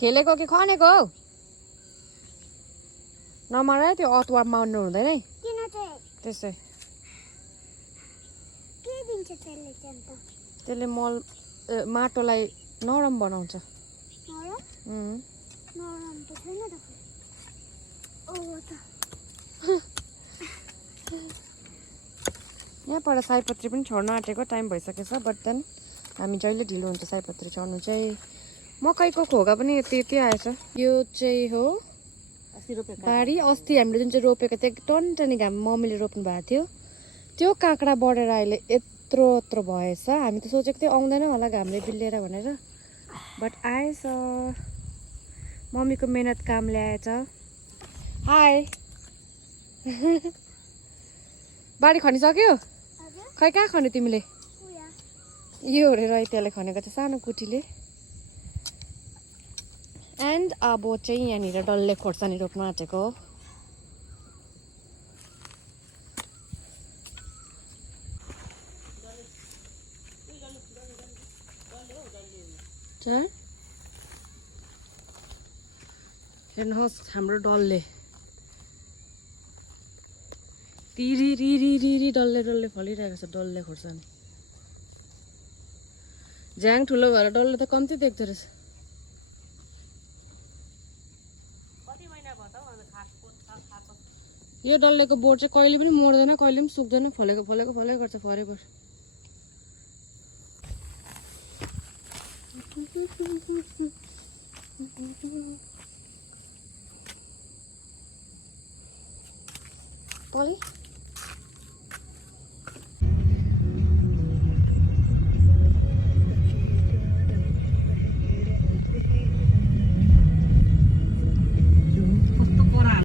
खेलेको कि खनेको हौ नमार है त्यो अतुवा मार्नु हुँदैन है किन चाहिँ त्यसै के दिन्छ त्यसले चाहिँ त त्यसले मल माटोलाई नरम बनाउँछ नरम नरम त छैन त ओ त यहाँबाट सयपत्री पनि छोड्न आँटेको टाइम भइसकेछ बट देन हामी जहिले ढिलो हुन्छ सयपत्री छोड्नु चाहिँ मकैको खोगा पनि यति आएछ यो चाहिँ हो बारी अस्ति हामीले जुन चाहिँ रोपेको थियो टनटनी घाम मम्मीले रोप्नु भएको थियो त्यो काँक्रा बढेर अहिले यत्रो भएछ हामी त सोचेको थियो आउँदैन होला घामले बिल्लेर भनेर बट आएछ मम्मीको मेहनत काम ल्याएछ हाई बारी खनिसक्यो खै कहाँ खन्यो तिमीले यो हेरेर त्यसले खनेको चाहिँ सानो कुटीले एन्ड अब चाहिँ यहाँनिर डल्ले खोर्सानी रोप्नु आँटेको हो हेर्नुहोस् हाम्रो डल्ले रिरी डल्ले फलिरहेको छ डल्ले खोर्सानी झ्याङ ठुलो भएर डल्ले त कम्ती देख्दो रहेछ यो डल्लेको बोट चाहिँ कहिले पनि मर्दैन कहिले पनि सुक्दैन फलेको गर्छ फरेको पले